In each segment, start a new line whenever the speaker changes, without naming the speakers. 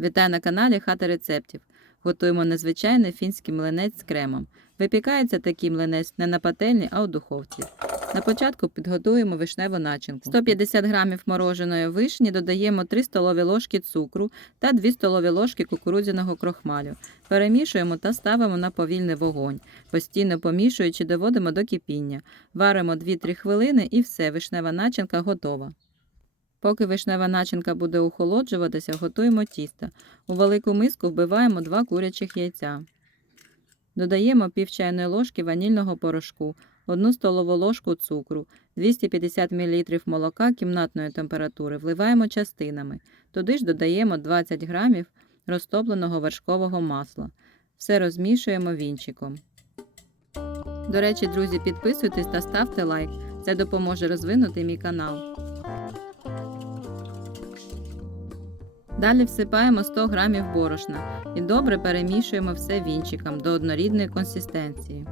Вітаю на каналі Хата рецептів. Готуємо незвичайний фінський млинець з кремом. Випікається такий млинець не на пательні, а у духовці. На початку підготуємо вишневу начинку. 150 г мороженої вишні додаємо 3 столові ложки цукру та 2 столові ложки кукурудзяного крохмалю. Перемішуємо та ставимо на повільний вогонь. Постійно помішуючи, доводимо до кипіння. Варимо 2-3 хвилини і все, вишнева начинка готова. Поки вишнева начинка буде охолоджуватися, готуємо тісто. У велику миску вбиваємо 2 курячих яйця. Додаємо пів чайної ложки ванільного порошку, 1 столову ложку цукру, 250 мл молока кімнатної температури вливаємо частинами. Туди ж додаємо 20 г розтопленого вершкового масла. Все розмішуємо вінчиком. До речі, друзі, підписуйтесь та ставте лайк. Це допоможе розвинути мій канал. Далі всипаємо 100 г борошна і добре перемішуємо все вінчиком до однорідної консистенції.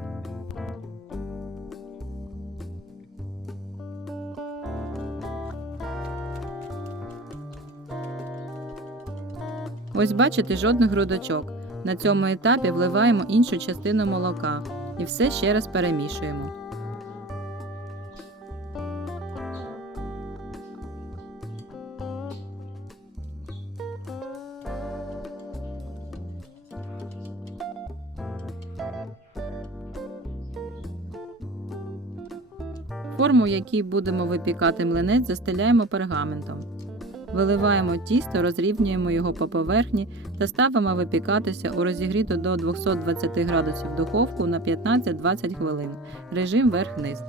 Ось бачите жодних грудочок. На цьому етапі вливаємо іншу частину молока і все ще раз перемішуємо. Форму, в якій будемо випікати млинець, застеляємо пергаментом. Виливаємо тісто, розрівнюємо його по поверхні та ставимо випікатися у розігріту до 220 градусів духовку на 15-20 хвилин. Режим верх-низ.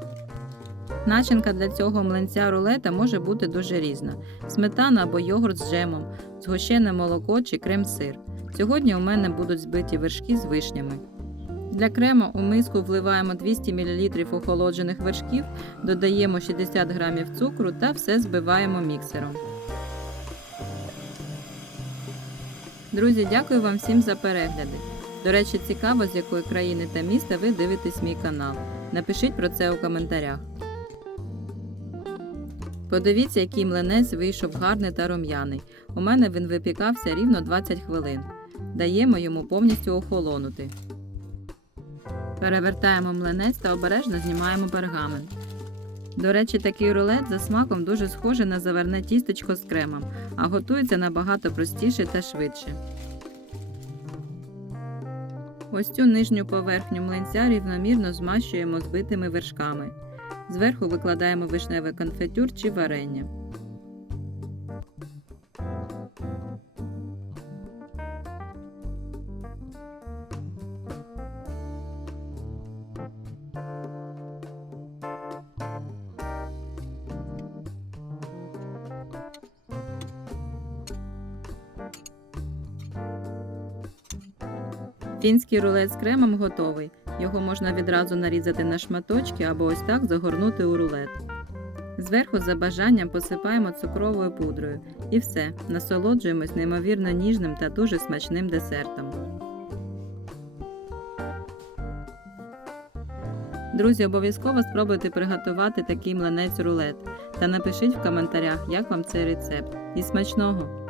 Начинка для цього млинця рулета може бути дуже різна: сметана або йогурт з джемом, згущене молоко чи крем-сир. Сьогодні у мене будуть збиті вершки з вишнями. Для крему у миску вливаємо 200 мл охолоджених вершків, додаємо 60 г цукру та все збиваємо міксером. Друзі, дякую вам всім за перегляди. До речі, цікаво, з якої країни та міста ви дивитесь мій канал. Напишіть про це у коментарях. Подивіться, який млинець вийшов гарний та рум'яний. У мене він випікався рівно 20 хвилин. Даємо йому повністю охолонути. Перевертаємо млинець та обережно знімаємо пергамент. До речі, такий рулет за смаком дуже схожий на заверне тістечко з кремом, а готується набагато простіше та швидше. Ось цю нижню поверхню млинця рівномірно змащуємо збитими вершками. Зверху викладаємо вишневий конфетюр чи варення. Фінський рулет з кремом готовий. Його можна відразу нарізати на шматочки або ось так загорнути у рулет. Зверху за бажанням посипаємо цукровою пудрою. І все, насолоджуємось неймовірно ніжним та дуже смачним десертом. Друзі, обов'язково спробуйте приготувати такий млинець рулет та напишіть в коментарях, як вам цей рецепт. І смачного!